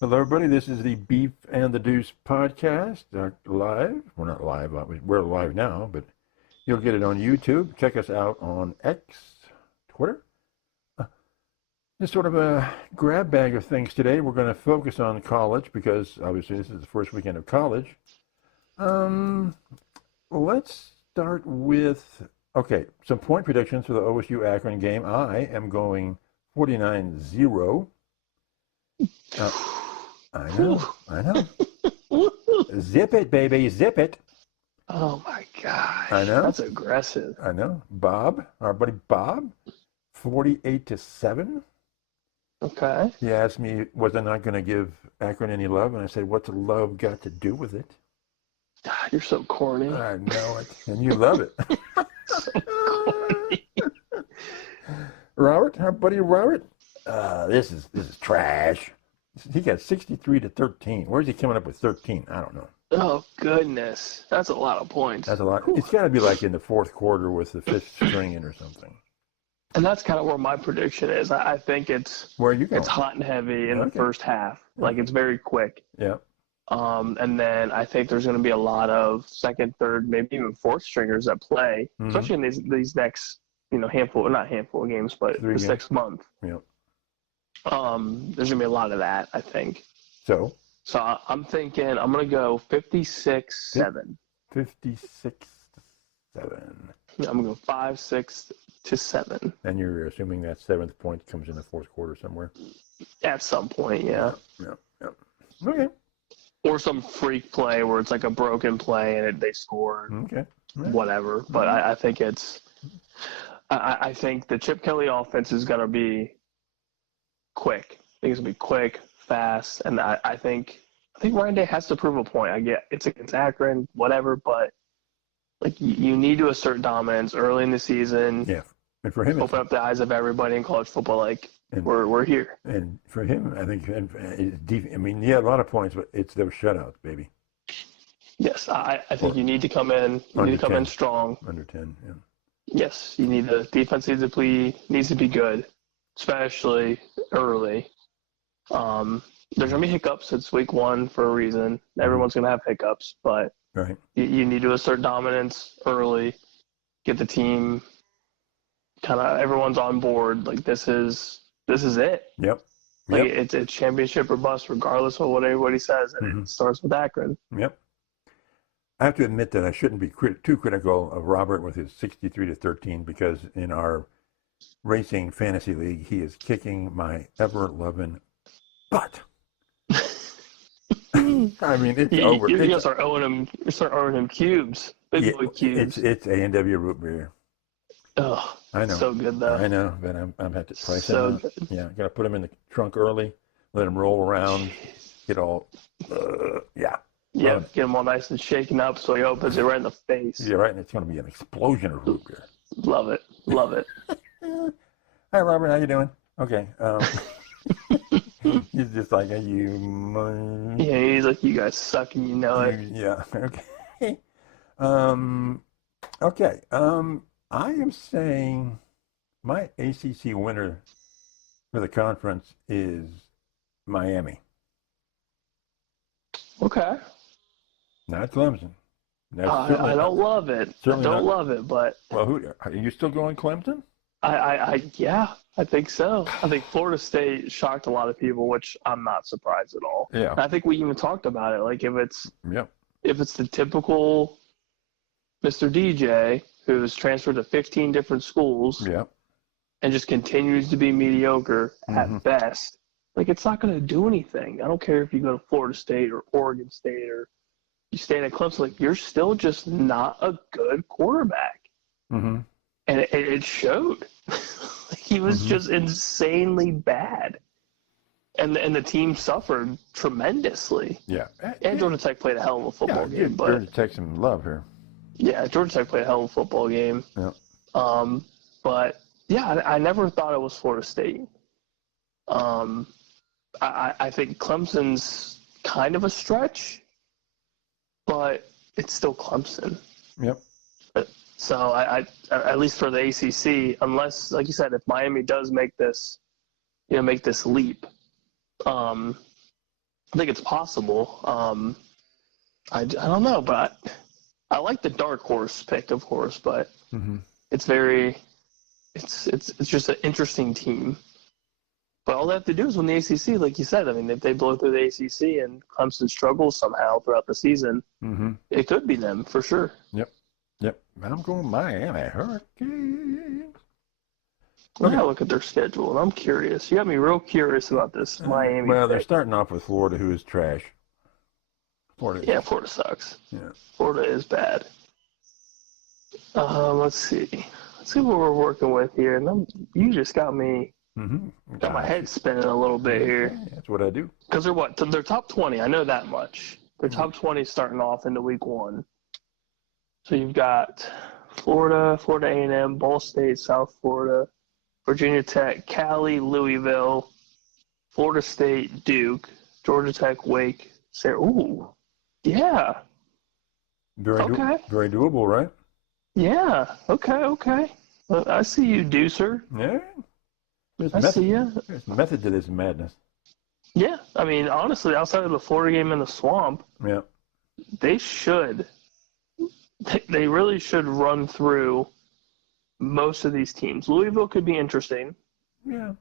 Hello, everybody. This is the Beef and the Deuce podcast, live. We're not live, we're live now, but you'll get it on YouTube. Check us out on X, Twitter. Just sort of a grab bag of things today. We're going to focus on college because obviously this is the first weekend of college. Let's start with, some point predictions for the OSU Akron game. I am going 49-0. I know. Zip it, baby, zip it. Oh my gosh. I know. That's aggressive. I know. Bob, our buddy Bob, 48-7. Okay. He asked me, was I not going to give Akron any love? And I said, what's love got to do with it? God, you're so corny. I know it. And you love it. So corny. Robert, our buddy Robert, this is trash. He got 63-13. Where's he coming up with 13? I don't know. Oh, goodness. That's a lot of points. That's a lot. Whew. It's got to be like in the fourth quarter with the fifth string in or something. And that's kind of where my prediction is. I think it's Where are you going? It's hot and heavy in the first half. Like, it's very quick. Yeah. And then I think there's going to be a lot of second, third, maybe even fourth stringers that play, especially in these next, not handful of games, but this next month. Yeah. There's going to be a lot of that, I think. So I'm thinking I'm going to go 56-7. 56-7. I'm going to go 5-6-7. And you're assuming that seventh point comes in the fourth quarter somewhere? At some point, yeah. Yeah. Okay. Or some freak play where it's like a broken play and they score. Okay. Right. Whatever. But I think I think the Chip Kelly offense is going to be quick. I think it's going to be quick, fast, and I think Ryan Day has to prove a point. I get it's against Akron, whatever, but like you need to assert dominance early in the season. Yeah, and for him, open up the eyes of everybody in college football. Like we're here. And for him, I think, he had a lot of points, but it's those shutouts, baby. Yes, I think you need to come in. You need to come in strong. Under 10, yeah. Yes, you need the defense needs to be good, especially early. There's going to be hiccups. It's week one for a reason. Everyone's going to have hiccups, but right. You need to assert dominance early, get the team kind of everyone's on board. Like this is it. Yep. Like it's championship or bust, regardless of what everybody says, and it starts with Akron. Yep. I have to admit that I shouldn't be too critical of Robert with his 63-13 because in our racing fantasy league, he is kicking my ever-loving butt. I mean, it's over. You're gonna start owing him cubes, big boy cubes. It's A&W root beer. Oh, I know. So good though. I know, but I'm have to price so him. Good. Yeah, gotta put him in the trunk early, let him roll around, get all, yeah. Yeah, get him all nice and shaken up so he opens it right in the face. Yeah, right, and it's gonna be an explosion of root beer. Love it. Hi, Robert, how you doing? Okay. He's just like, are you? Yeah, he's like, you guys suck and you know it. Yeah. Okay. Okay. I am saying my ACC winner for the conference is Miami. Okay. Not Clemson. I don't love it. Love it, but well, are you still going Clemson? Yeah, I think so. I think Florida State shocked a lot of people, which I'm not surprised at all. Yeah. And I think we even talked about it. Like if it's the typical Mr. DJ who's transferred to 15 different schools and just continues to be mediocre at best, like it's not going to do anything. I don't care if you go to Florida State or Oregon State or you stay at Clemson. Like you're still just not a good quarterback. Mm-hmm. And it showed. He was just insanely bad. And the team suffered tremendously. Yeah. And Georgia Tech played a hell of a football game. But Georgia Tech some love here. Yeah, Georgia Tech played a hell of a football game. Yeah. But, yeah, I never thought it was Florida State. I think Clemson's kind of a stretch, but it's still Clemson. Yep. So I at least for the ACC, unless, like you said, if Miami does make this leap, I think it's possible. I don't know, but I like the dark horse pick, of course, but it's just an interesting team. But all they have to do is win the ACC, like you said. I mean, if they blow through the ACC and Clemson struggles somehow throughout the season, it could be them for sure. Yep. I'm going Miami Hurricanes. Okay. I look at their schedule, and I'm curious. You got me real curious about this Miami. Well, they're starting off with Florida, who is trash. Florida sucks. Yeah. Florida is bad. Let's see. Let's see what we're working with here. And you just got me. Got my head spinning a little bit here. Yeah, that's what I do. Because they're top 20. I know that much. They're top 20 starting off into week 1. So you've got Florida A&M, Ball State, South Florida, Virginia Tech, Cali, Louisville, Florida State, Duke, Georgia Tech, Wake, Sarah. Ooh, yeah. Very doable, right? Yeah. Okay. I see you, Deucer. Yeah. I see you. There's method to this madness. Yeah. I mean, honestly, outside of the Florida game in the swamp, they really should run through most of these teams. Louisville could be interesting. Yeah.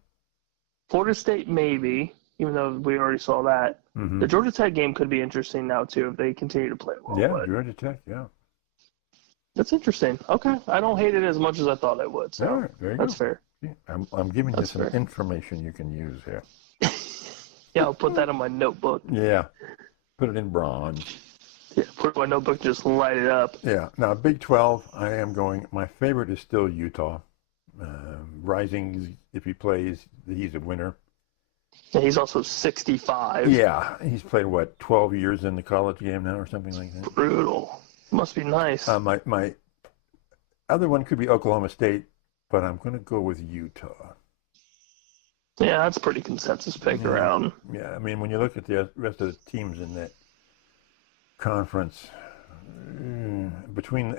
Florida State maybe, even though we already saw that. The Georgia Tech game could be interesting now too if they continue to play well. Yeah, Georgia Tech, yeah. That's interesting. Okay. I don't hate it as much as I thought I would. So all right, very that's good. fair. Yeah, I'm giving you some information you can use here. Yeah, I'll put that in my notebook. Yeah. Put it in bronze. Yeah, put it in my notebook, just light it up. Yeah. Now, Big 12, I am going, my favorite is still Utah. Rising, if he plays, he's a winner. Yeah, he's also 65. Yeah. He's played, 12 years in the college game now or something like that? Brutal. Must be nice. My other one could be Oklahoma State, but I'm going to go with Utah. Yeah, that's a pretty consensus pick around. Yeah, I mean, when you look at the rest of the teams in that conference,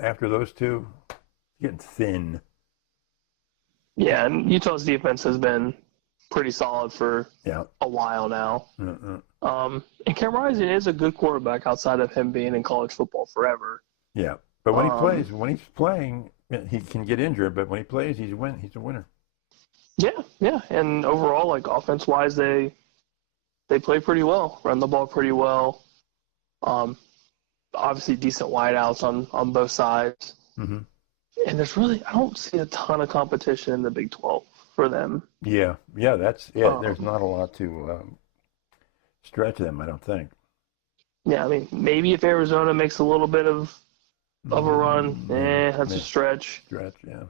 after those two, it's getting thin. Yeah, and Utah's defense has been pretty solid for a while now. And Cam Rising is a good quarterback outside of him being in college football forever. Yeah, but when he's playing, he can get injured, but when he plays, he's a winner. Yeah, and overall, like offense-wise, they play pretty well, run the ball pretty well. Obviously, decent wideouts on both sides. And there's I don't see a ton of competition in the Big 12 for them. Yeah, there's not a lot to stretch them, I don't think. Yeah, I mean, maybe if Arizona makes a little bit of a run, that's a stretch. Yeah.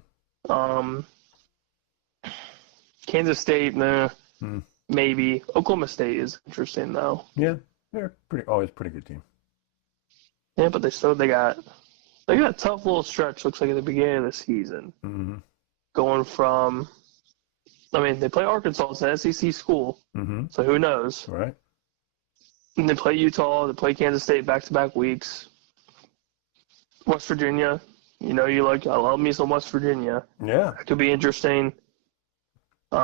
Kansas State, maybe. Oklahoma State is interesting, though. Yeah, they're always a pretty good team. Yeah, but they got a tough little stretch, looks like, at the beginning of the season. Going from, they play Arkansas, it's an SEC school, so who knows? Right. And they play Utah, they play Kansas State back-to-back weeks. West Virginia, I love me some West Virginia. Yeah. That could be interesting. Be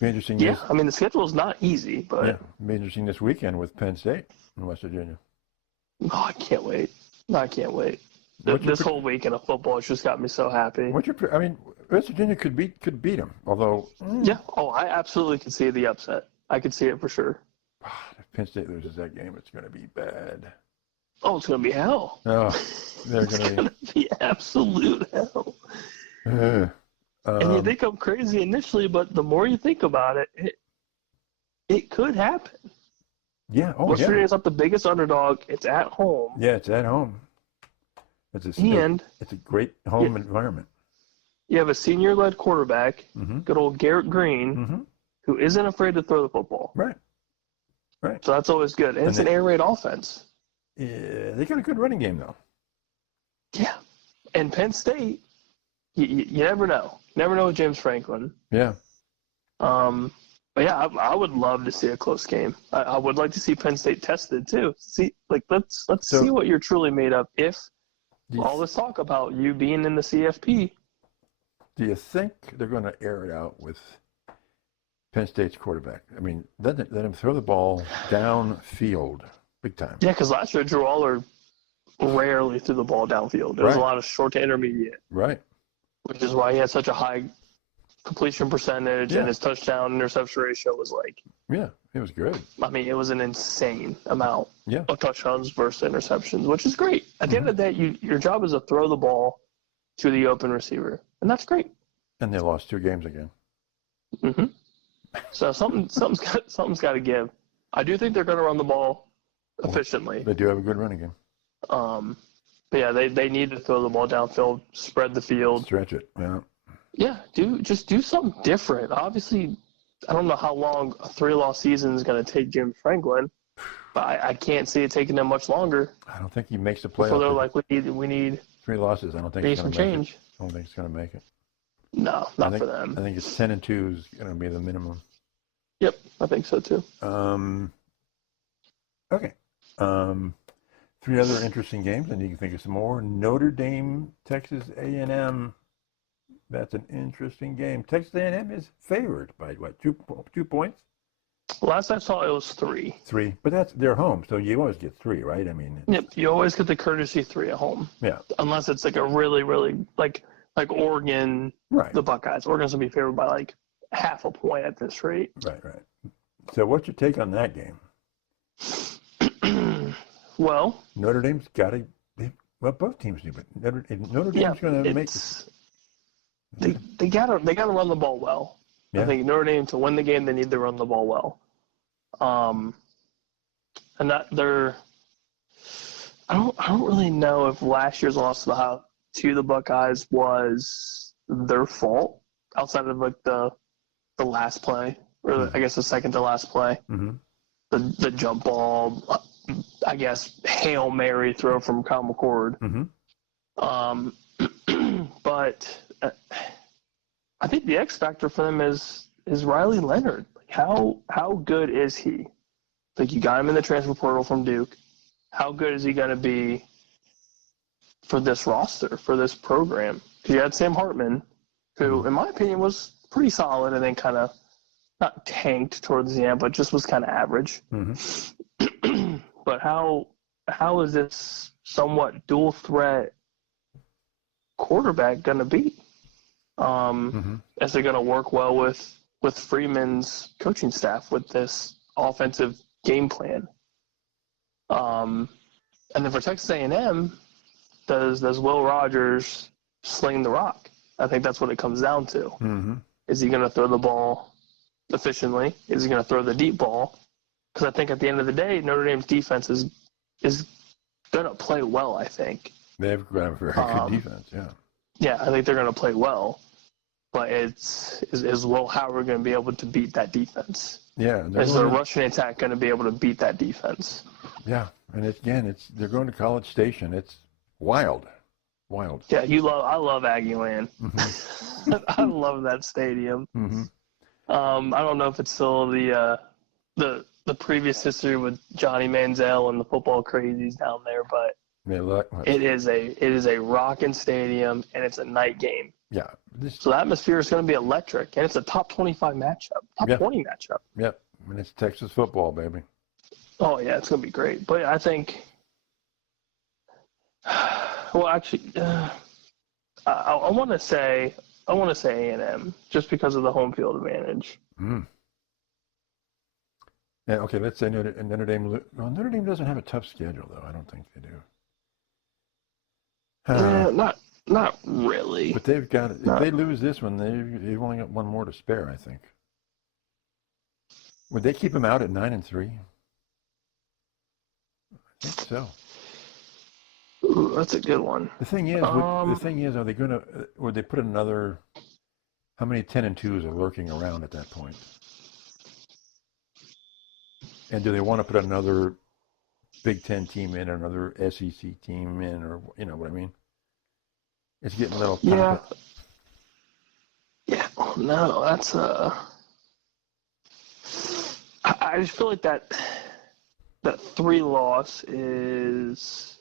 interesting. Yeah, the schedule is not easy, but be interesting this weekend with Penn State in West Virginia. Oh, I can't wait. This whole weekend of football has just got me so happy. West Virginia could beat them, although. Yeah. Oh, I absolutely could see the upset. I could see it for sure. If Penn State loses that game, it's going to be bad. Oh, it's going to be hell. Oh, they're going to be absolute hell. And you think I'm crazy initially, but the more you think about it, it could happen. Yeah. Oh, West Virginia's not the biggest underdog. It's at home. Yeah, it's at home. It's a great home environment. You have a senior-led quarterback, good old Garrett Green, who isn't afraid to throw the football. Right. So that's always good. And it's an air raid offense. Yeah, they got a good running game, though. Yeah. And Penn State, you never know. Never know with James Franklin. Yeah. But yeah, I would love to see a close game. I would like to see Penn State tested too. Let's see what you're truly made of. If all this talk about you being in the CFP. Do you think they're going to air it out with Penn State's quarterback. I mean, let him throw the ball downfield, big time. Yeah, because last year Drew Aller rarely threw the ball downfield. There was a lot of short to intermediate. Right. Which is why he had such a high completion percentage, and his touchdown interception ratio was like. Yeah, it was good. I mean, it was an insane amount of touchdowns versus interceptions, which is great. At the end of the day, your job is to throw the ball to the open receiver, and that's great. And they lost 2 games again. Mm-hmm. So something's got to give. I do think they're going to run the ball efficiently. They do have a good running game. But yeah, they need to throw the ball downfield, spread the field, stretch it. Yeah. Yeah, do something different. Obviously, I don't know how long a 3-loss season is going to take Jim Franklin, but I can't see it taking them much longer. I don't think he makes the playoffs. So they're like, we need 3 losses. I don't think it's going to make it. I don't think it's going to make it. No, not for them. I think it's 10-2 is going to be the minimum. Yep, I think so too. Okay. 3 other interesting games, and you can think of some more. Notre Dame, Texas A&M. That's an interesting game. Texas A&M is favored by what? 2 points? Last I saw, it was 3. 3, but that's their home, so you always get 3, right? I mean. Yep, you always get the courtesy 3 at home. Yeah. Unless it's like a really, really like Oregon, the Buckeyes. Oregon's gonna be favored by like half a point at this rate. Right. So what's your take on that game? Well, Notre Dame's got to. Well, both teams do, but Notre Dame's going to make. They gotta run the ball well. Yeah. I think Notre Dame, to win the game, they need to run the ball well. And that I don't really know if last year's loss to the Buckeyes was their fault outside of like the last play, or I guess the second to last play. Mm-hmm. The jump ball, I guess Hail Mary throw from Kyle McCord. Mm-hmm. But I think the X factor for them is Riley Leonard. Like how good is he? Like, you got him in the transfer portal from Duke. How good is he going to be for this roster, for this program? Because you had Sam Hartman, who, in my opinion, was pretty solid, and then kind of not tanked towards the end, but just was kind of average. Mm-hmm. But how is this somewhat dual threat quarterback going to be? Is it going to work well with Freeman's coaching staff with this offensive game plan? And then for Texas A&M, does Will Rogers sling the rock? I think that's what it comes down to. Mm-hmm. Is he going to throw the ball efficiently? Is he going to throw the deep ball? Because I think at the end of the day, Notre Dame's defense is going to play well, I think. They've got a very good defense, yeah. Yeah, I think they're going to play well. But is Will Howard going to be able to beat that defense? Yeah. Is the rushing attack going to be able to beat that defense? Yeah, and they're going to College Station. It's wild. Yeah, I love Aggieland. Mm-hmm. I love that stadium. Mm-hmm. I don't know if it's still the previous history with Johnny Manziel and the football crazies down there, but it is a rocking stadium, and it's a night game. Yeah. So the atmosphere is going to be electric, and it's a top 25 matchup, top 20 matchup. Yep, and it's Texas football, baby. Oh yeah, it's going to be great. But I think, well, actually, I want to say A&M just because of the home field advantage. Mm. Yeah, okay, let's say Notre Dame. Well, Notre Dame doesn't have a tough schedule, though. I don't think they do. Not really. But they've got it. If they lose this one, they've only got one more to spare, I think. Would they keep them out at 9-3? I think so. Ooh, that's a good one. The thing is, are they going to? Would they put another? How many 10-2s are lurking around at that point? And do they want to put another Big Ten team in, or another SEC team in, or you know what I mean? It's getting a little yeah. Yeah. Oh, no, that's I just feel like that 3-loss is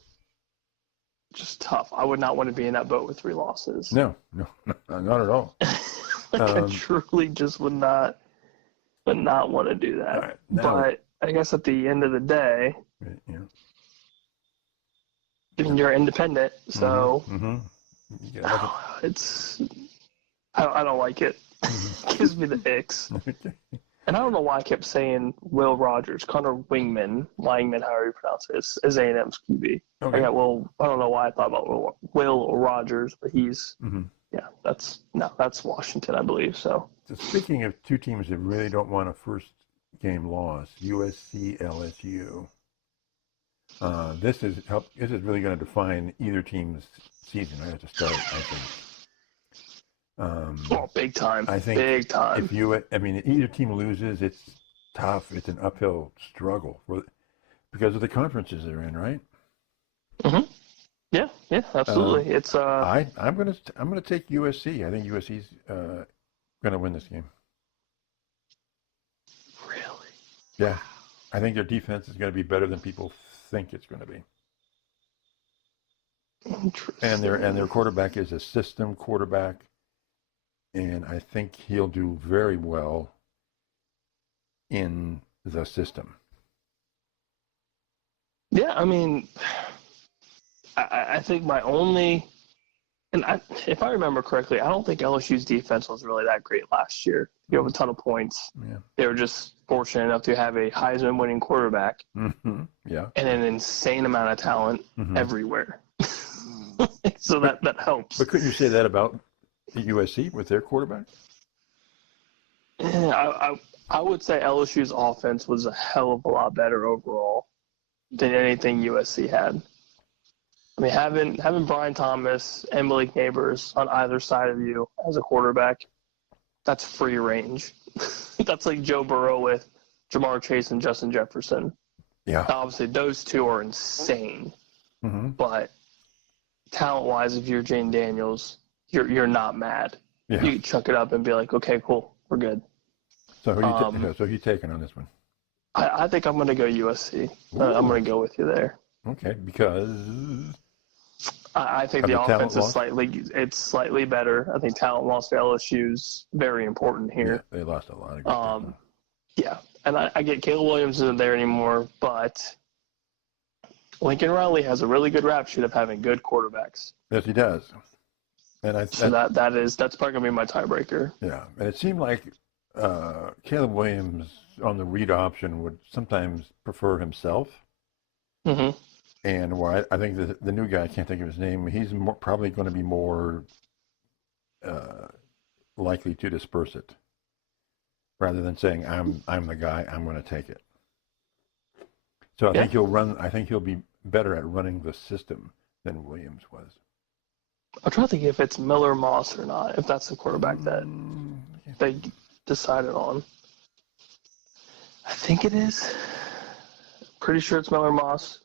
just tough. I would not want to be in that boat with 3 losses. No, not at all. I truly just would not would not want to do that. Right, but I guess at the end of the day, you're independent, so it's I don't like it. It gives me the icks. And I don't know why I kept saying Will Rogers, Connor Wingman, however you pronounce it, is A&M's QB. Okay. I don't know why I thought about Will Rogers, but he's that's Washington, I believe. So speaking of two teams that really don't want a first game loss, USC, LSU. This is really going to define either team's season right at the start, I think. Big time. I think big time. Either team loses, it's tough. It's an uphill struggle because of the conferences they're in, right? Mm-hmm. Yeah, absolutely. It's I'm gonna take USC. I think USC's gonna win this game. Really? Yeah, I think their defense is going to be better than people think it's going to be. Interesting. And their quarterback is a system quarterback. And I think he'll do very well in the system. Yeah, I think my only, if I remember correctly, I don't think LSU's defense was really that great last year. You have a ton of points. Yeah. They were just fortunate enough to have a Heisman-winning quarterback. Mm-hmm. Yeah. And an insane amount of talent everywhere. So that helps. But couldn't you say that about the USC with their quarterback? Yeah, I would say LSU's offense was a hell of a lot better overall than anything USC had. Having Brian Thomas and Malik Neighbors on either side of you as a quarterback, that's free range. That's like Joe Burrow with Jamar Chase and Justin Jefferson. Yeah. Obviously, those two are insane. Mm-hmm. But talent-wise, if you're Jane Daniels, you're not mad. Yeah. You can chuck it up and be like, okay, cool, we're good. So who are you taking on this one? I think I'm going to go USC. I'm going to go with you there. Okay, because I think the offense is slightly better. I think talent loss for LSU is very important here. Yeah, they lost a lot of good people. Yeah, and I get Caleb Williams isn't there anymore, but Lincoln Riley has a really good rap sheet of having good quarterbacks. Yes, he does. And that's probably gonna be my tiebreaker. Yeah, and it seemed like Caleb Williams on the read option would sometimes prefer himself. Mm-hmm. And why I think the new guy, I can't think of his name, he's probably going to be more likely to disperse it, rather than saying I'm the guy, I'm going to take it. So I think he'll be better at running the system than Williams was. I'm trying to think if it's Miller Moss or not, if that's the quarterback that they decided on. I think it is. Pretty sure it's Miller Moss.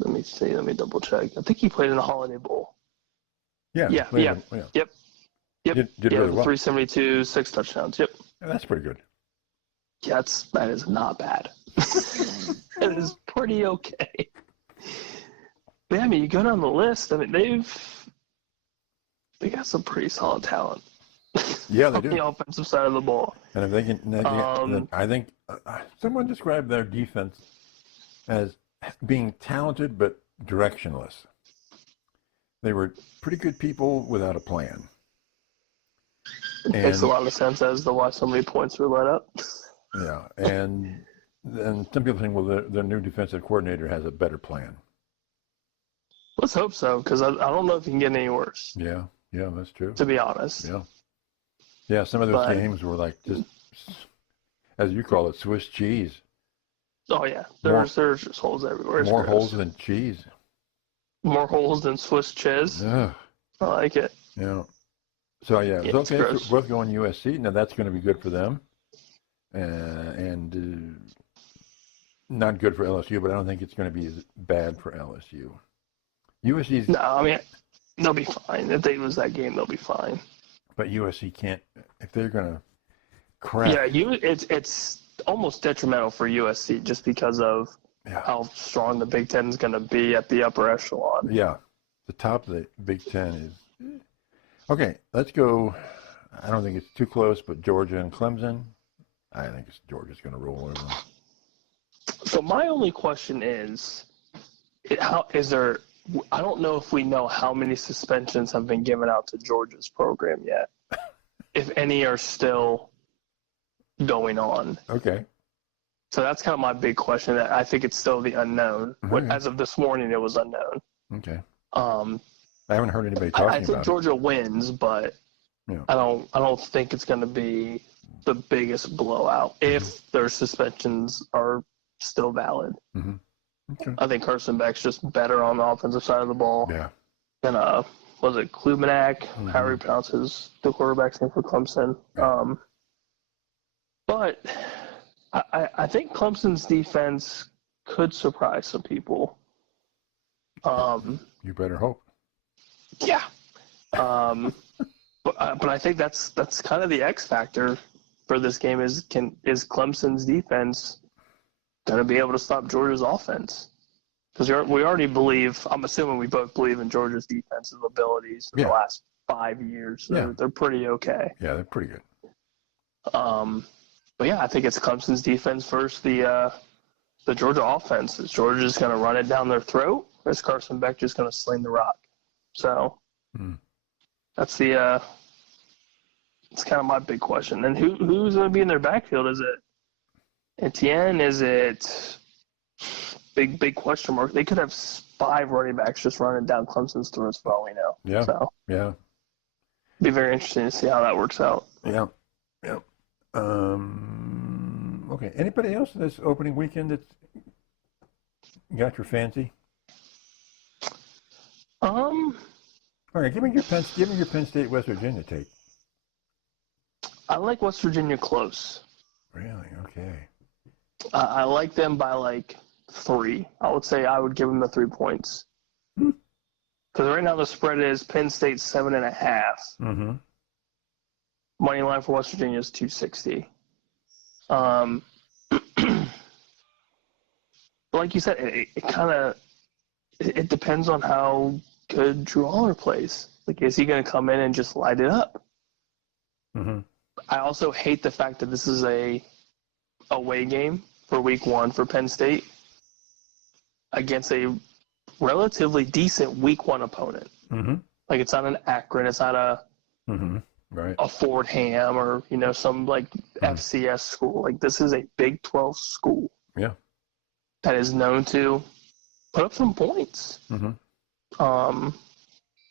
Let me see. Let me double check. I think he played in the Holiday Bowl. Yeah. Yep. Did really well. 372, 6 touchdowns. Yep. Yeah, that's pretty good. Yeah, that is not bad. It is pretty okay. But, you go down the list. They got some pretty solid talent. Yeah, they do. On the offensive side of the ball. And if they can, I think someone described their defense as being talented but directionless. They were pretty good people without a plan. It makes a lot of sense as to why so many points were let up. Yeah, and some people think, well, the new defensive coordinator has a better plan. Let's hope so, because I don't know if it can get any worse. Yeah, that's true. To be honest. Yeah, some of those games were like just, as you call it, Swiss cheese. Oh, yeah. There's just holes everywhere. More holes than cheese. More holes than Swiss cheese? Yeah. I like it. Yeah. So, it's okay. It's worth going USC. Now, that's going to be good for them. And not good for LSU, but I don't think it's going to be as bad for LSU. USC's... No, they'll be fine. If they lose that game, they'll be fine. But USC can't... If they're going to crack... Yeah, it's almost detrimental for USC just because of how strong the Big Ten is going to be at the upper echelon. Yeah. The top of the Big Ten is... Okay, let's go... I don't think it's too close, but Georgia and Clemson. I think Georgia's going to roll over them. So my only question is, I don't know if we know how many suspensions have been given out to Georgia's program yet, if any are still going on. Okay. So that's kind of my big question. I think it's still the unknown. Okay. As of this morning, it was unknown. Okay. I haven't heard anybody talking about it. I think Georgia wins, but I don't think it's going to be the biggest blowout if their suspensions are still valid. Mm-hmm. Okay. I think Carson Beck's just better on the offensive side of the ball. Yeah. Than was it Klubenak? However he pronounces the quarterback's name for Clemson. Yeah. But I think Clemson's defense could surprise some people. You better hope. Yeah. But I think that's kind of the X factor for this game is Clemson's defense going to be able to stop Georgia's offense? Because we already believe, I'm assuming we both believe in Georgia's defensive abilities in the last 5 years. So they're pretty okay. Yeah, they're pretty good. But yeah, I think it's Clemson's defense versus the Georgia offense. Is Georgia just going to run it down their throat, or is Carson Beck just going to sling the rock? So that's it's kind of my big question. And who's going to be in their backfield? Is it Etienne? Is it big question mark? They could have 5 running backs just running down Clemson's throats for all we know. Yeah. So yeah. Be very interesting to see how that works out. Yeah. Yeah. Okay. Anybody else this opening weekend that's got your fancy? All right. Give me your Penn State West Virginia take. I like West Virginia close. Really? Okay. I like them by 3. I would say I would give them the 3 points. Because right now the spread is Penn State 7.5. Mm-hmm. Money line for West Virginia is 260. But like you said, it depends on how good Drew Aller plays. Is he going to come in and just light it up? Mm-hmm. I also hate the fact that this is a away game for week 1 for Penn State against a relatively decent week 1 opponent. Mm-hmm. It's not an Akron, it's not a Fordham or some FCS school. This is a Big 12 school. Yeah. That is known to put up some points. Mm-hmm.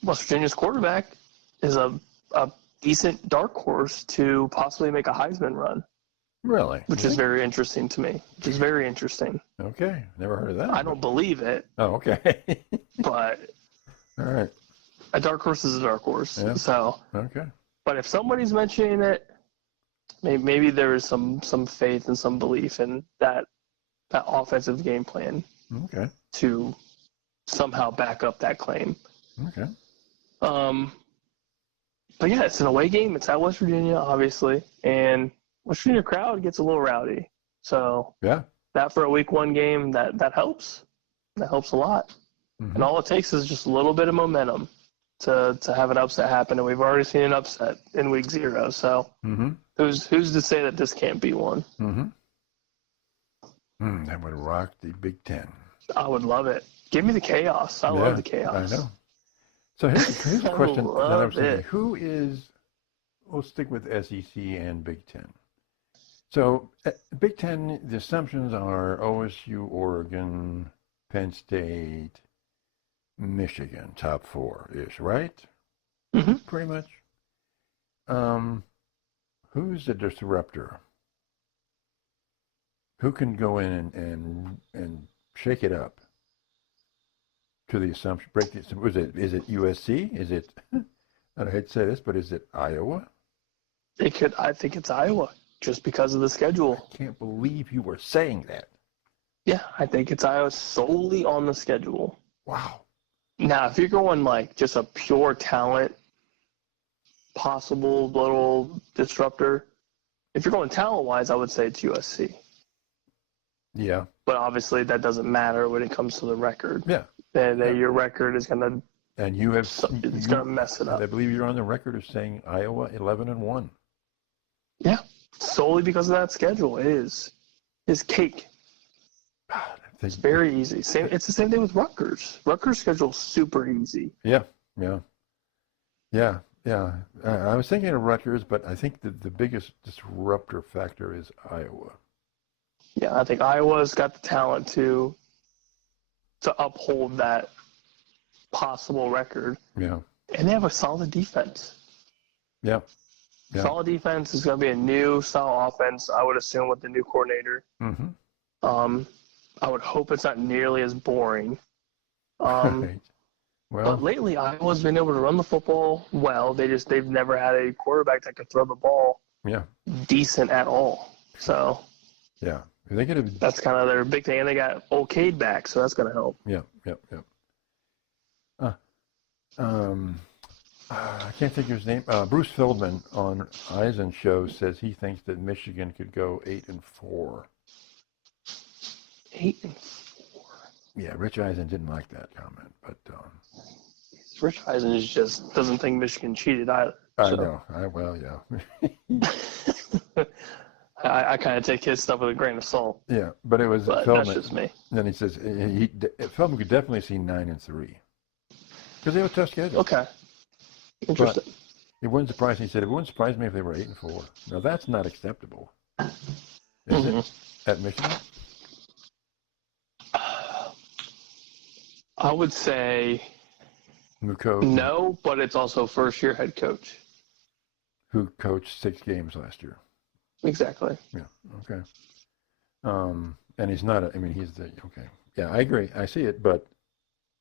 West Virginia's quarterback is a decent dark horse to possibly make a Heisman run. Really? Which is very interesting to me. Which is very interesting. Okay. Never heard of that. I don't believe it. Oh, okay. But all right. A dark horse is a dark horse. Yeah. So okay. But if somebody's mentioning it, maybe there is some faith and some belief in that offensive game plan. Okay. To somehow back up that claim. Okay. But yeah, it's an away game. It's at West Virginia, obviously, and West Virginia crowd gets a little rowdy. So that for a week 1 game, that helps. That helps a lot. Mm-hmm. And all it takes is just a little bit of momentum to have an upset happen, and we've already seen an upset in week 0. So who's to say that this can't be one? That would rock the Big Ten. I would love it. Give me the chaos. I love the chaos. I know. So here's a question that I was thinking. We'll stick with SEC and Big Ten. So Big Ten, the assumptions are OSU, Oregon, Penn State, Michigan, top 4-ish, right? Mm-hmm. Pretty much. Who's the disruptor? Who can go in and shake it up to the assumption? Break the assumption. Is it USC? Is it? I hate to say this, but is it Iowa? I think it's Iowa, just because of the schedule. I can't believe you were saying that. Yeah, I think it's Iowa solely on the schedule. Wow. Now, if you're going just a pure talent, possible little disruptor, if you're going talent-wise, I would say it's USC. Yeah. But obviously that doesn't matter when it comes to the record. Yeah. Your record is going to and you have going to mess it up. I believe you're on the record of saying Iowa 11-1. Yeah. solely because of that schedule. It is cake. It's very easy. It's the same thing with Rutgers. Rutgers' schedule is super easy. Yeah. I was thinking of Rutgers, but I think the biggest disruptor factor is Iowa. Yeah, I think Iowa's got the talent to uphold that possible record. Yeah. And they have a solid defense. Yeah. Solid defense is going to be a new style offense, I would assume, with the new coordinator. Mm-hmm. I would hope it's not nearly as boring. Right. Well, but lately, Iowa's been able to run the football well. They've never had a quarterback that could throw the ball decent at all. So yeah, that's kind of their big thing. And they got old Cade back, so that's going to help. Yeah. I can't think of his name. Bruce Feldman on Eisen's show says he thinks that Michigan could go 8-4. 8-4. Yeah, Rich Eisen didn't like that comment, but Rich Eisen just doesn't think Michigan cheated either. I know. Yeah. I kind of take his stuff with a grain of salt. Yeah, but it was Feldman. That's just me. Then he says Feldman could definitely see 9-3 because they have a tough schedule. Okay. Interesting. But it wouldn't surprise me. He said it wouldn't surprise me if they were 8-4. Now that's not acceptable, is it? At Michigan. I would say no, but it's also first-year head coach who coached 6 games last year. Exactly. Yeah. Okay. And he's not. He's the okay. Yeah, I agree. I see it, but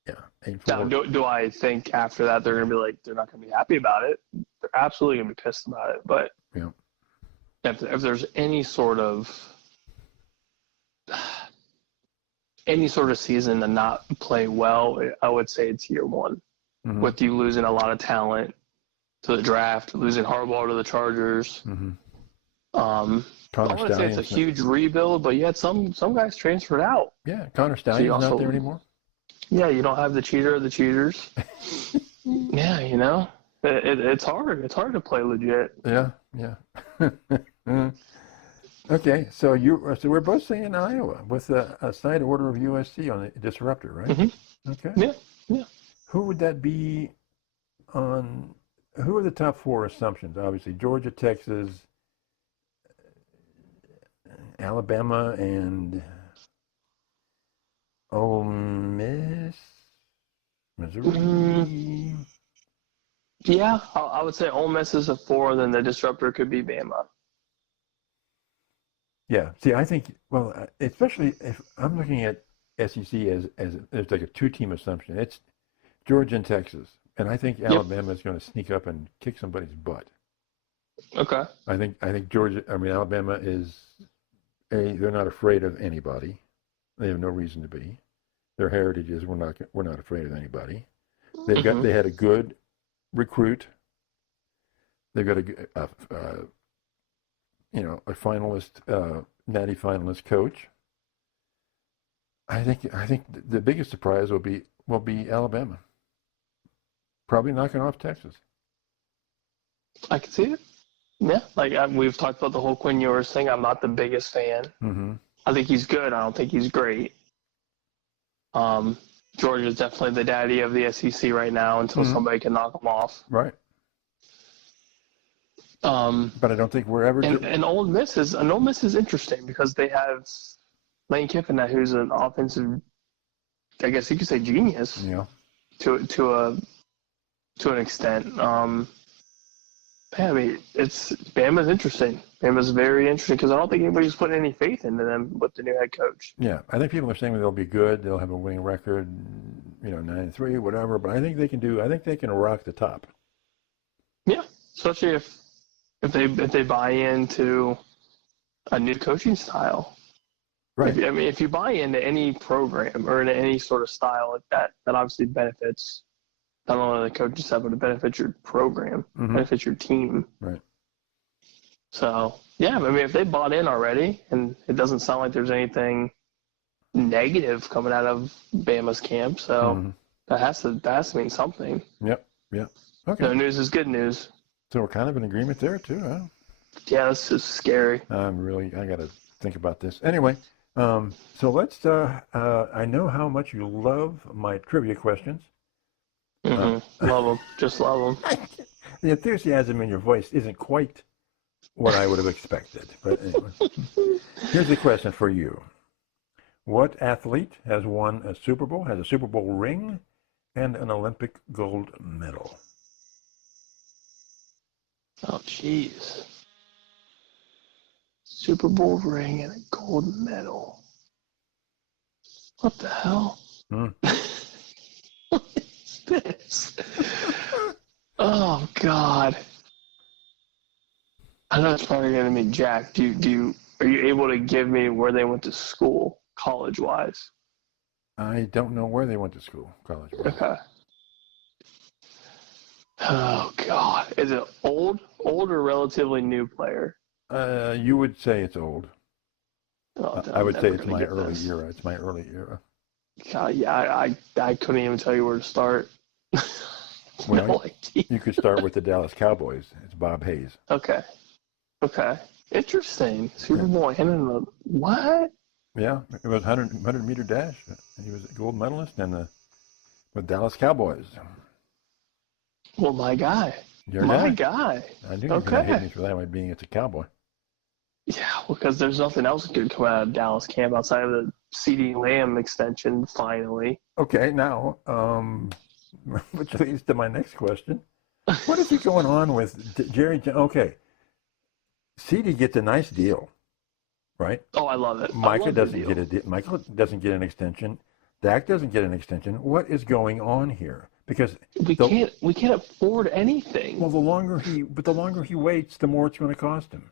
yeah, 8-4. Now, do I think after that they're going to be like they're not going to be happy about it? They're absolutely going to be pissed about it. But if there's any sort of season to not play well, I would say it's year one, with you losing a lot of talent to the draft, losing Harbaugh to the Chargers. I wouldn't say it's a huge rebuild, but you had some guys transferred out. Yeah, Connor Stallion's not there anymore. Yeah, you don't have the cheater of the cheaters. Yeah, it's hard. It's hard to play legit. Yeah. Okay, so we're both saying Iowa with a side order of USC on the disruptor, right? Okay. Yeah. Who would that be on? Who are the top 4 assumptions? Obviously, Georgia, Texas, Alabama, and Ole Miss, Missouri. Yeah, I would say Ole Miss is a 4, then the disruptor could be Bama. Yeah. See, I think, especially if I'm looking at SEC as like a 2-team assumption, it's Georgia and Texas, and I think Alabama is going to sneak up and kick somebody's butt. Okay. I think Alabama is they're not afraid of anybody. They have no reason to be. Their heritage is we're not afraid of anybody. They had a good recruit. They've got a finalist, natty finalist coach. I think the biggest surprise will be Alabama. Probably knocking off Texas. I can see it. Yeah, we've talked about the whole Quinn Ewers thing. I'm not the biggest fan. I think he's good. I don't think he's great. Georgia's definitely the daddy of the SEC right now until somebody can knock him off. Right. But I don't think we're ever. And Ole Miss is interesting because they have Lane Kiffin, who's an offensive, I guess you could say, genius. Yeah. To an extent. Bama's interesting. Bama's very interesting because I don't think anybody's putting any faith into them with the new head coach. Yeah, I think people are saying they'll be good. They'll have a winning record, 9-3, whatever. But I think they can rock the top. Yeah, especially if they buy into a new coaching style. Right. If you buy into any program or into any sort of style like that obviously benefits not only the coaching staff, but it benefits your program, benefits your team. Right. So, yeah, if they bought in already, and it doesn't sound like there's anything negative coming out of Bama's camp, so that has to mean something. Yep. Okay. No news is good news. So we're kind of in agreement there, too, huh? Yeah, this is scary. I got to think about this. Anyway, so let's, I know how much you love my trivia questions. Love them. Just love them. The enthusiasm in your voice isn't quite what I would have expected. But anyway, here's the question for you. What athlete has won a Super Bowl, has a Super Bowl ring, and an Olympic gold medal? Oh, jeez. Super Bowl ring and a gold medal. What the hell? What is this? Oh, God. I know it's probably going to be Jack. Are you able to give me where they went to school, college-wise? I don't know where they went to school, college-wise. Okay. Oh, God. Is it old or relatively new player? You would say it's old. Oh, I would say it's my early era. It's my early era. God, yeah, I couldn't even tell you where to start. Well, no idea. You could start with the Dallas Cowboys. It's Bob Hayes. Okay. Interesting. Super Bowl and the what? Yeah, it was 100-meter dash. He was a gold medalist and with Dallas Cowboys. Well, my guy. My guy. I knew you were going to hate me for that way, being it's a Cowboy. Yeah, because there's nothing else good coming out of Dallas camp outside of the CeeDee Lamb extension, finally. Okay, now, which leads to my next question. What is going on with Jerry? Okay, CeeDee gets a nice deal, right? Oh, I love it. Micah doesn't get Michael doesn't get an extension. Dak doesn't get an extension. What is going on here? Because we can't afford anything. Well, the longer he waits, the more it's going to cost him.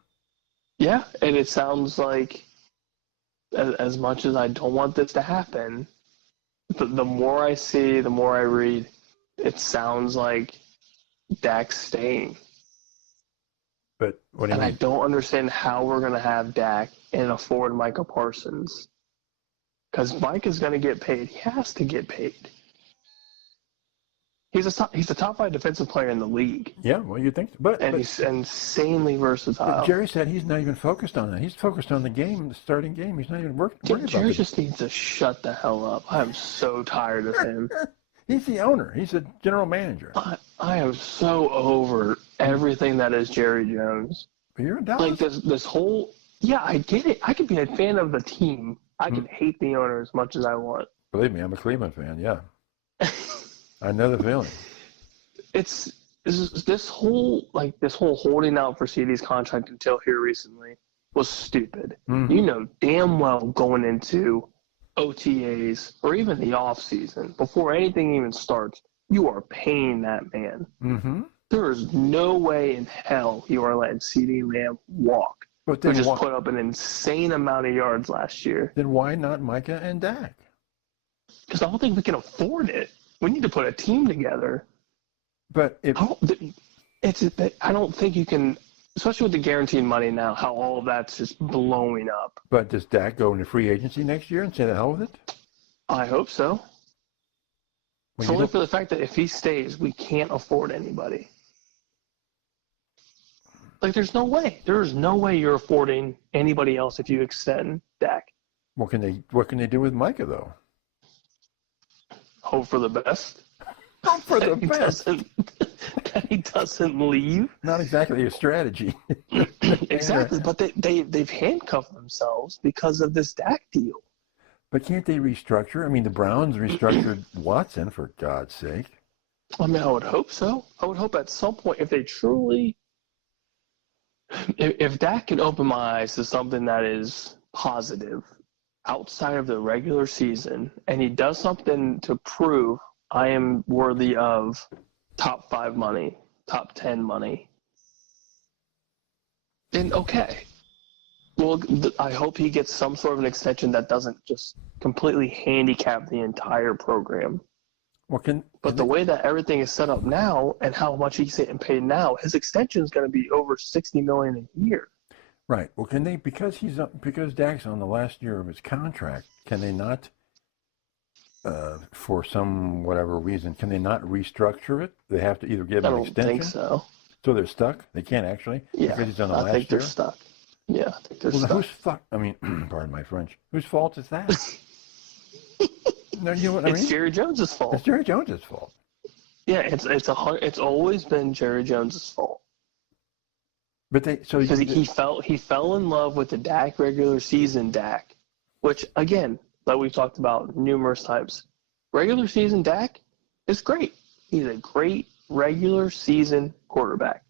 Yeah, and it sounds like, as much as I don't want this to happen, the more I see, the more I read, it sounds like Dak's staying. But what do you mean? I don't understand how we're going to have Dak and afford Micah Parsons. Because Mike is going to get paid. He has to get paid. He's a top 5 defensive player in the league. Yeah, well, you think so. But he's insanely versatile. Jerry said he's not even focused on that. He's focused on the game, the starting game. He's not even worried about it. Jerry just needs to shut the hell up. I'm so tired of him. He's the owner. He's the general manager. I am so over everything that is Jerry Jones. But you're in Dallas. Like this whole, yeah, I get it. I could be a fan of the team. I can hate the owner as much as I want. Believe me, I'm a Cleveland fan. Yeah. I know the feeling. It's this whole holding out for CeeDee's contract until here recently was stupid. Mm-hmm. You know damn well going into OTAs or even the off season before anything even starts, you are paying that man. Mm-hmm. There is no way in hell you are letting CeeDee Lamb walk. But they just put up an insane amount of yards last year. Then why not Micah and Dak? Because I don't think we can afford it. We need to put a team together. But I don't think you can, especially with the guaranteed money now, how all of that's just blowing up. But does Dak go into free agency next year and say the hell with it? I hope so. Solely for the fact that if he stays, we can't afford anybody. Like, there's no way. There is no way you're affording anybody else if you extend Dak. What can they do with Micah, though? Hope for the best. Hope for the best. That he doesn't leave. Not exactly a strategy. Exactly, but they've handcuffed themselves because of this Dak deal. But can't they restructure? I mean, the Browns restructured Watson, for God's sake. I mean, I would hope so. I would hope at some point, if they truly... If Dak can open my eyes to something that is positive outside of the regular season, and he does something to prove I am worthy of top 5 money, top 10 money, then okay. Well, I hope he gets some sort of an extension that doesn't just completely handicap the entire program. But the way that everything is set up now and how much he's getting paid now, his extension is going to be over $60 million a year. Right. Well, can they, because Dak's on the last year of his contract, can they not, for some whatever reason, can they not restructure it? They have to either give him an extension. I don't think so. So they're stuck? They can't actually? Yeah, because he's on the I last think they're year? stuck. Yeah, I think they're stuck. Who's fuck? I mean, pardon my French. Whose fault is that? No, you know what I mean? It's Jerry Jones's fault. It's Jerry Jones's fault. Yeah, it's always been Jerry Jones's fault. But because he fell in love with the Dak regular season Dak, which again, like we've talked about numerous times, regular season Dak is great. He's a great regular season quarterback.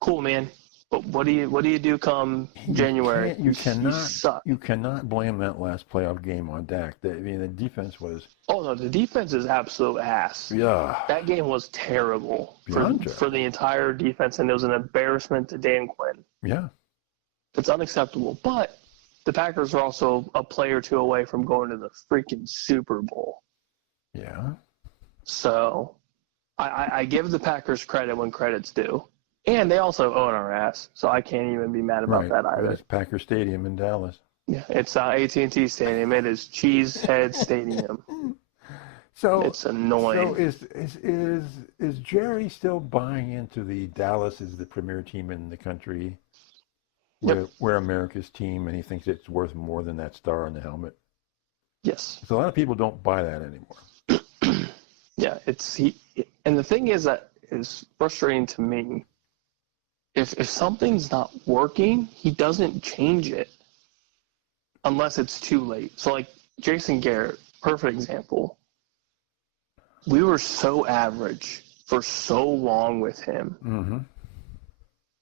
Cool, man. But what do you do come January? You cannot blame that last playoff game on Dak. The defense was. Oh no, the defense is absolute ass. Yeah. That game was terrible for the entire defense, and it was an embarrassment to Dan Quinn. Yeah. It's unacceptable. But the Packers are also a play or two away from going to the freaking Super Bowl. Yeah. So I give the Packers credit when credit's due. And they also own our ass, so I can't even be mad about that either. It's Packer Stadium in Dallas. Yeah, it's AT&T Stadium. It is Cheesehead Stadium. So it's annoying. So is Jerry still buying into the Dallas is the premier team in the country? We're America's team, and he thinks it's worth more than that star on the helmet? Yes. So a lot of people don't buy that anymore. Yeah, and the thing is that is frustrating to me. If something's not working, he doesn't change it unless it's too late. So like Jason Garrett, perfect example. We were so average for so long with him. Mm-hmm.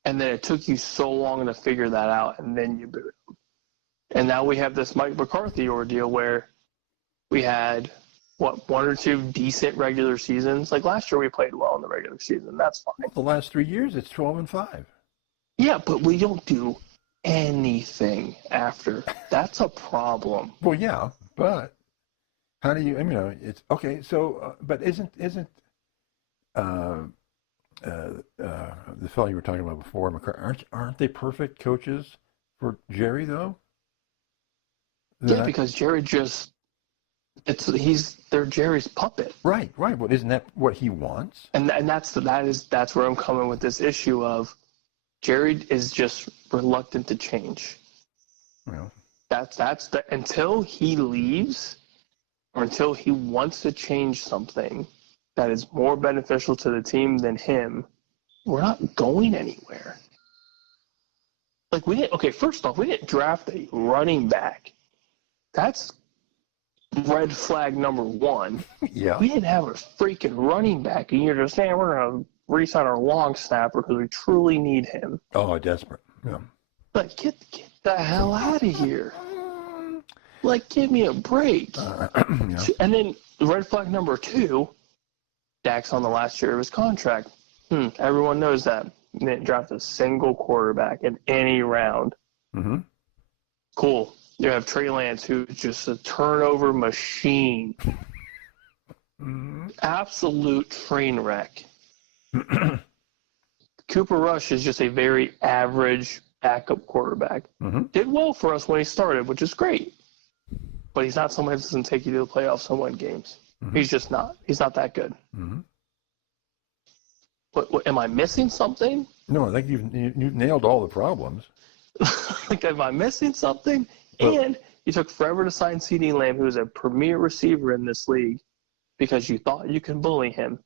And then it took you so long to figure that out, and then you boot him. And now we have this Mike McCarthy ordeal where we had, one or two decent regular seasons. Like last year we played well in the regular season. That's fine. The last 3 years, it's 12-5. Yeah, but we don't do anything after. That's a problem. Well, yeah, but how do you, it's, okay, so, but isn't the fellow you were talking about before, McCarthy, aren't they perfect coaches for Jerry, though? Because Jerry just, they're Jerry's puppet. Right. Well, isn't that what he wants? And that's where I'm coming with this issue of Jerry is just reluctant to change. Well, until he leaves or until he wants to change something that is more beneficial to the team than him, we're not going anywhere. Like first off, we didn't draft a running back. That's red flag number one. Yeah. We didn't have a freaking running back, and you're just saying we're going to re-sign our long snapper because we truly need him. Oh, desperate. Yeah. Like, get the hell out of here. Like, give me a break. Yeah. And then red flag number two, Dak's on the last year of his contract. Everyone knows that. He didn't draft a single quarterback in any round. Mm-hmm. Cool. You have Trey Lance, who's just a turnover machine. Absolute train wreck. Cooper Rush is just a very average backup quarterback. Mm-hmm. Did well for us when he started, which is great. But he's not someone who doesn't take you to the playoffs and win games. Mm-hmm. He's just not. He's not that good. Mm-hmm. What, am I missing something? No, I think you've nailed all the problems. Like, am I missing something? And you took forever to sign CeeDee Lamb, who is a premier receiver in this league, because you thought you could bully him.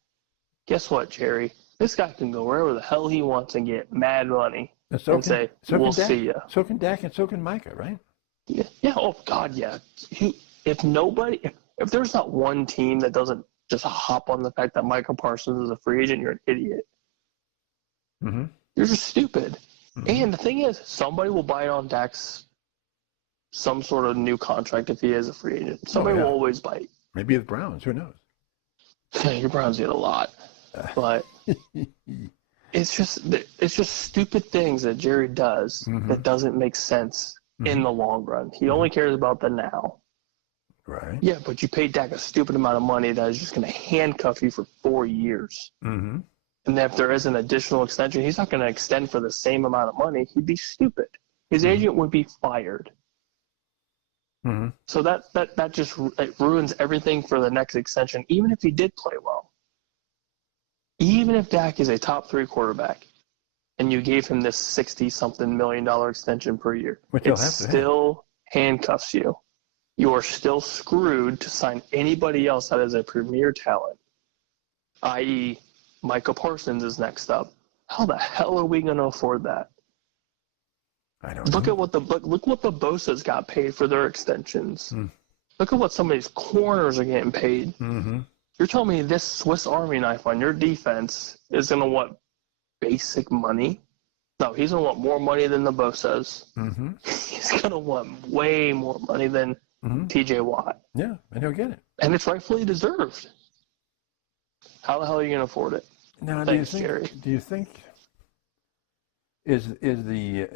Guess what, Jerry? This guy can go wherever the hell he wants and get mad money and say, we'll see ya. So can Dak and so can Micah, right? Yeah. Oh, God, yeah. If there's not one team that doesn't just hop on the fact that Micah Parsons is a free agent, you're an idiot. Mm-hmm. You're just stupid. Mm-hmm. And the thing is, somebody will bite on Dak's some sort of new contract if he is a free agent. Somebody will always bite. Maybe the Browns. Who knows? Your Browns get a lot. But it's just stupid things that Jerry does that doesn't make sense in the long run. He only cares about the now. Right. Yeah, but you paid Dak a stupid amount of money that is just going to handcuff you for 4 years. Mm-hmm. And if there is an additional extension, he's not going to extend for the same amount of money. He'd be stupid. His agent would be fired. Mm-hmm. So that just ruins everything for the next extension, even if he did play well. even if Dak is a top 3 quarterback and you gave him this $60-something million extension per year, it still handcuffs you. You are still screwed to sign anybody else that is a premier talent, i.e. Micah Parsons is next up. How the hell are we going to afford that? I don't know. Look what the Bosa's got paid for their extensions. Look at what some of these corners are getting paid. Mm-hmm. You're telling me this Swiss Army knife on your defense is going to want basic money? No, he's going to want more money than the Bosa's. Mm-hmm. He's going to want way more money than T.J. Watt. Yeah, and he'll get it. And it's rightfully deserved. How the hell are you going to afford it? Now, Thanks, Jerry. Do you think is the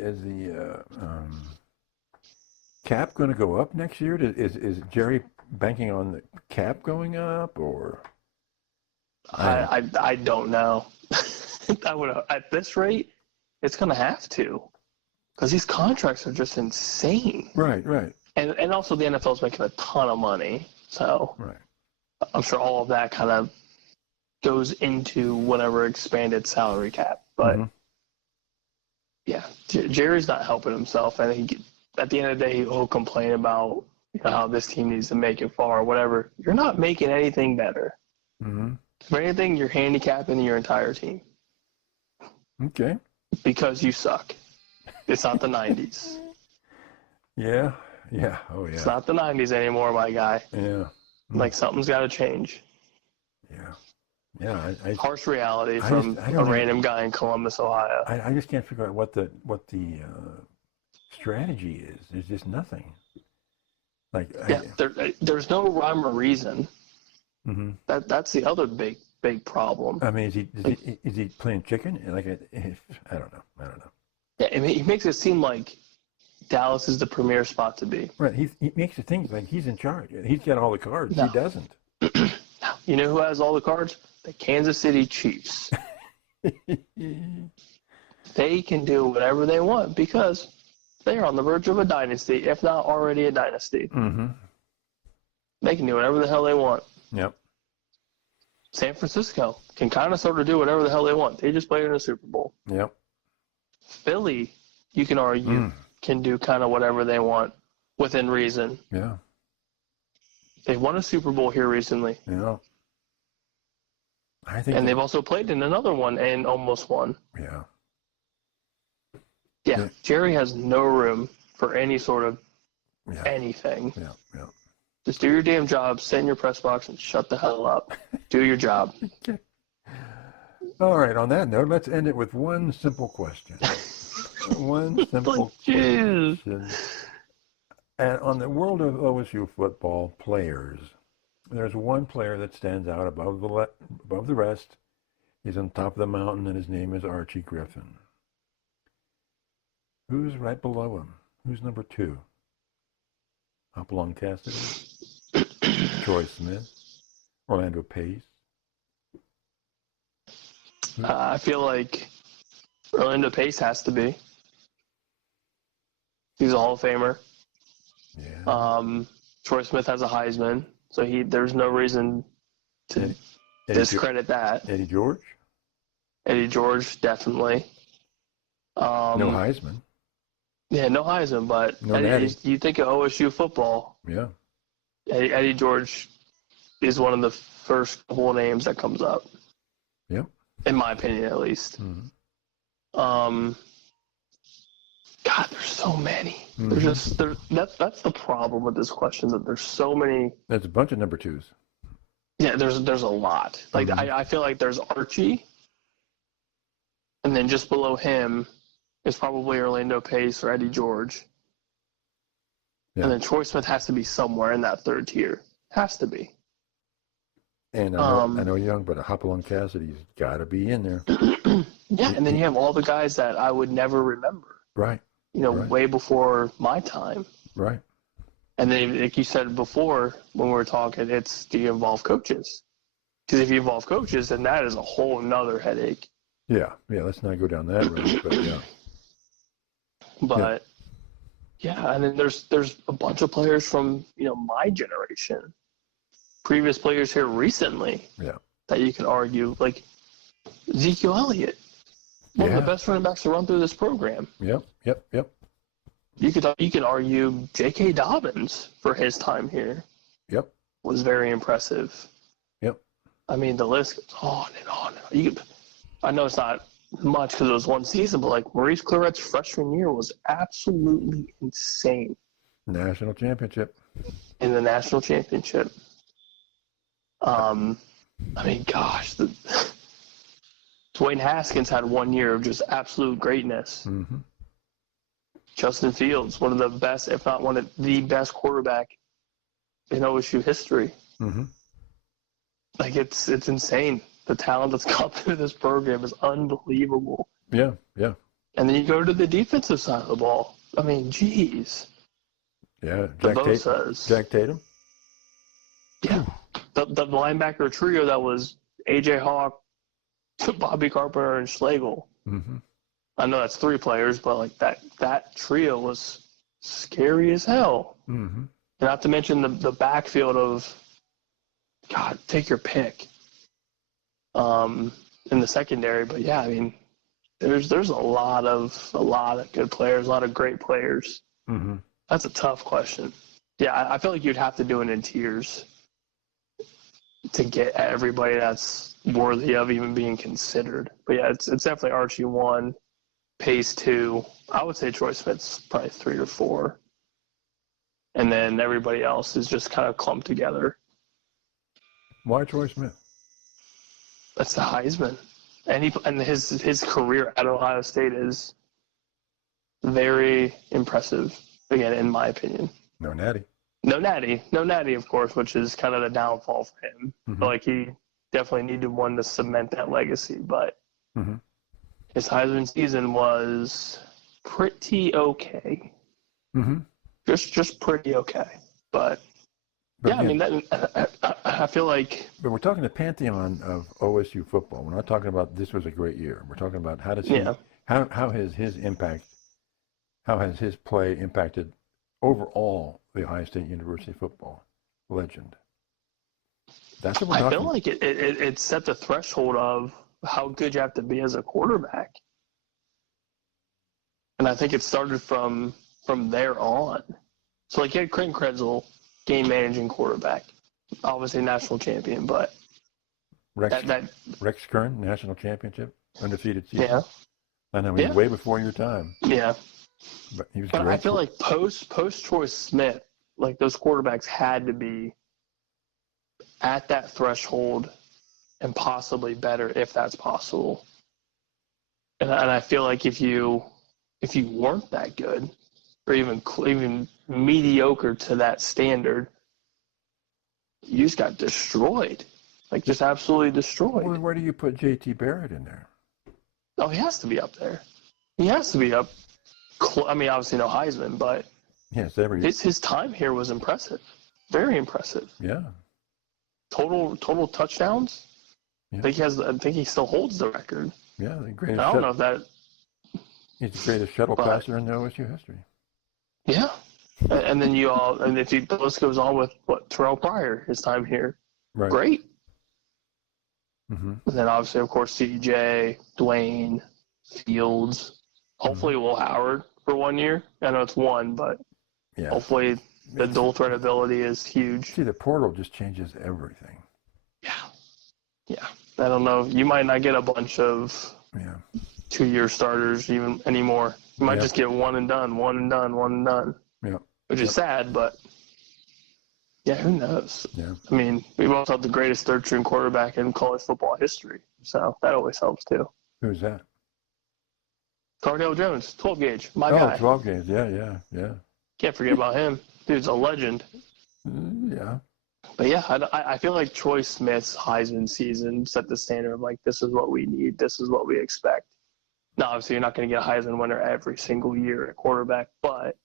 cap going to go up next year? Is Jerry banking on the cap going up, or? I don't know. I would at this rate, it's going to have to, because these contracts are just insane. Right. And also the NFL is making a ton of money, so I'm sure all of that kind of goes into whatever expanded salary cap. But yeah, Jerry's not helping himself, and at the end of the day, he'll complain about how this team needs to make it far or whatever. You're not making anything better. Mm-hmm. If anything, you're handicapping your entire team. Okay. Because you suck. It's not the 90s. Yeah. Oh, yeah. It's not the 90s anymore, my guy. Yeah. Like, something's got to change. Yeah. Harsh reality from a random guy in Columbus, Ohio. I just can't figure out what the strategy is. There's just nothing. There's no rhyme or reason. Mm-hmm. That's the other big problem. I mean, is he playing chicken? I don't know. Yeah, I mean, he makes it seem like Dallas is the premier spot to be. Right. He makes it think like he's in charge. He's got all the cards. No. He doesn't. You know who has all the cards? The Kansas City Chiefs. They can do whatever they want because they are on the verge of a dynasty, if not already a dynasty. Mm-hmm. They can do whatever the hell they want. Yep. San Francisco can kind of sort of do whatever the hell they want. They just played in the Super Bowl. Yep. Philly, you can argue, can do kind of whatever they want within reason. Yeah. They won a Super Bowl here recently. Yeah. And they've also played in another one and almost won. Yeah. Yeah. Jerry has no room for any sort of anything. Yeah. Just do your damn job, sit in your press box, and shut the hell up. Do your job. Okay. All right. On that note, let's end it with one simple question. One simple question. And on the world of OSU football players, there's one player that stands out above the rest. He's on top of the mountain, and his name is Archie Griffin. Who's right below him? Who's number 2? Hopalong Cassidy? Troy Smith? Orlando Pace? I feel like Orlando Pace has to be. He's a Hall of Famer. Yeah. Troy Smith has a Heisman, so there's no reason to discredit that. Eddie George? Eddie George, definitely. No Heisman. Yeah, no Heisman, but no you think of OSU football. Yeah. Eddie George is one of the first couple of names that comes up. Yep. In my opinion, at least. Mm-hmm. God, there's so many. Mm-hmm. That's the problem with this question, that there's so many. There's a bunch of number 2s. Yeah, there's a lot. Like I feel like there's Archie, and then just below him is probably Orlando Pace or Eddie George. Yeah. And then Troy Smith has to be somewhere in that third tier. Has to be. And I know young, but Hopalong Cassidy's got to be in there. Yeah, and then you have all the guys that I would never remember. Right. Way before my time. Right. And then, like you said before, when we were talking, do you involve coaches? Because if you involve coaches, then that is a whole nother headache. Yeah, let's not go down that road, but yeah. But, yeah, and then there's a bunch of players from, my generation, previous players here recently that you can argue. Like, Ezekiel Elliott, one of the best running backs to run through this program. Yep. You could argue J.K. Dobbins for his time here. Yep. Was very impressive. Yep. I mean, the list goes on and on. I know it's not much because it was one season, but like Maurice Claret's freshman year was absolutely insane. National championship. In the national championship. I mean, gosh, Dwayne Haskins had 1 year of just absolute greatness. Mm-hmm. Justin Fields, one of the best, if not one of the best quarterback in OSU history. Mm-hmm. Like, it's insane. The talent that's come through this program is unbelievable. Yeah. And then you go to the defensive side of the ball. I mean, geez. Yeah, Jack Tatum. Yeah. The linebacker trio that was A.J. Hawk, Bobby Carpenter, and Schlegel. Mm-hmm. I know that's 3 players, but like that trio was scary as hell. Mm-hmm. Not to mention the backfield of, God, take your pick. In the secondary, but yeah, I mean, there's a lot of good players, a lot of great players. Mm-hmm. That's a tough question. Yeah, I feel like you'd have to do it in tiers to get everybody that's worthy of even being considered. But yeah, it's definitely Archie 1, Pace 2. I would say Troy Smith's probably 3 or 4. And then everybody else is just kind of clumped together. Why Troy Smith? That's the Heisman. And his career at Ohio State is very impressive, again, in my opinion. No natty, of course, which is kind of the downfall for him. Mm-hmm. But like, he definitely needed one to cement that legacy. But his Heisman season was pretty okay. Mm-hmm. Just pretty okay. But yeah, again, I mean, I feel like. But we're talking the pantheon of OSU football. We're not talking about this was a great year. We're talking about how has his play impacted overall the Ohio State University football legend. That's what we're talking about. I feel like it set the threshold of how good you have to be as a quarterback. And I think it started from there on. So like you had Creighton Kretzel, game managing quarterback, obviously national champion, but Rex Kern, national championship, undefeated season. Yeah. I know, he was way before your time. Yeah. But he was great. I feel like post Troy Smith, like those quarterbacks had to be at that threshold and possibly better if that's possible. And I feel like if you weren't that good, or even mediocre to that standard, you just got destroyed. Like, just absolutely destroyed. Well, where do you put J.T. Barrett in there? Oh, he has to be up there. He has to be up. I mean, obviously no Heisman, but yes, his time here was impressive. Very impressive. Yeah. Total touchdowns. Yeah. I think he still holds the record. Yeah, the greatest. I don't know if that. He's the greatest shuttle passer in the OSU history. Yeah, and then the list goes on with Terrell Pryor, his time here. Right. Great. Mm-hmm. And then obviously, of course, CJ, Dwayne, Fields, hopefully Will Howard for 1 year. I know it's 1, but hopefully the dual threat ability is huge. See, the portal just changes everything. Yeah. I don't know. You might not get a bunch of 2-year starters even anymore. You might just get one and done. Yeah. Which is sad, but who knows? Yeah. I mean, we've also had the greatest third-string quarterback in college football history, so that always helps too. Who's that? Cardale Jones, 12 gauge, my guy. 12 gauge, yeah. Can't forget about him. Dude's a legend. Yeah. But yeah, I feel like Troy Smith's Heisman season set the standard of like, this is what we need, this is what we expect. Now, obviously, you're not going to get a Heisman winner every single year at quarterback, but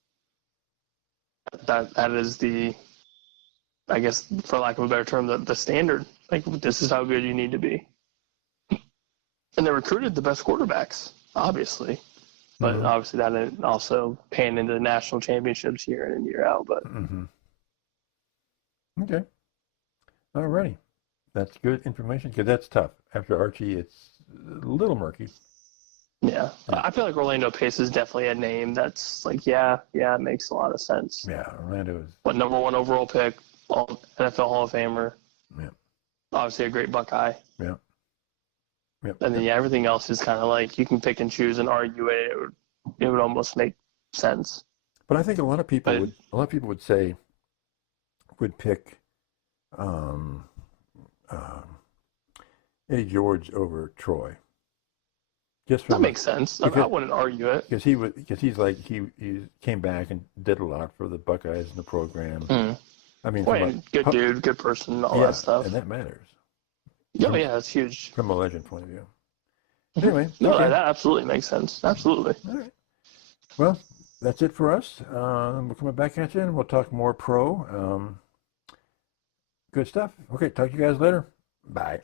that is the, I guess, for lack of a better term, the standard. Like, this is how good you need to be. And they recruited the best quarterbacks, obviously. But obviously that also panned into the national championships year in and year out. But Okay. All righty. That's good information because that's tough. After Archie, it's a little murky. Yeah. I feel like Orlando Pace is definitely a name that's like, yeah, it makes a lot of sense. Yeah, Orlando is. What, number 1 overall pick, NFL Hall of Famer. Yeah. Obviously a great Buckeye. Yeah. Yep. And then everything else is kind of like you can pick and choose and argue it. It would almost make sense. But I think a lot of people would say would pick Eddie George over Troy. Just that makes sense. I wouldn't argue it because he came back and did a lot for the Buckeyes and the program. Mm. I mean, good dude, good person, all that stuff, and that matters. Yeah, that's huge from a legend point of view. Anyway, that absolutely makes sense. Absolutely. All right. Well, that's it for us. We're coming back at you, and we'll talk more pro. Good stuff. Okay, talk to you guys later. Bye.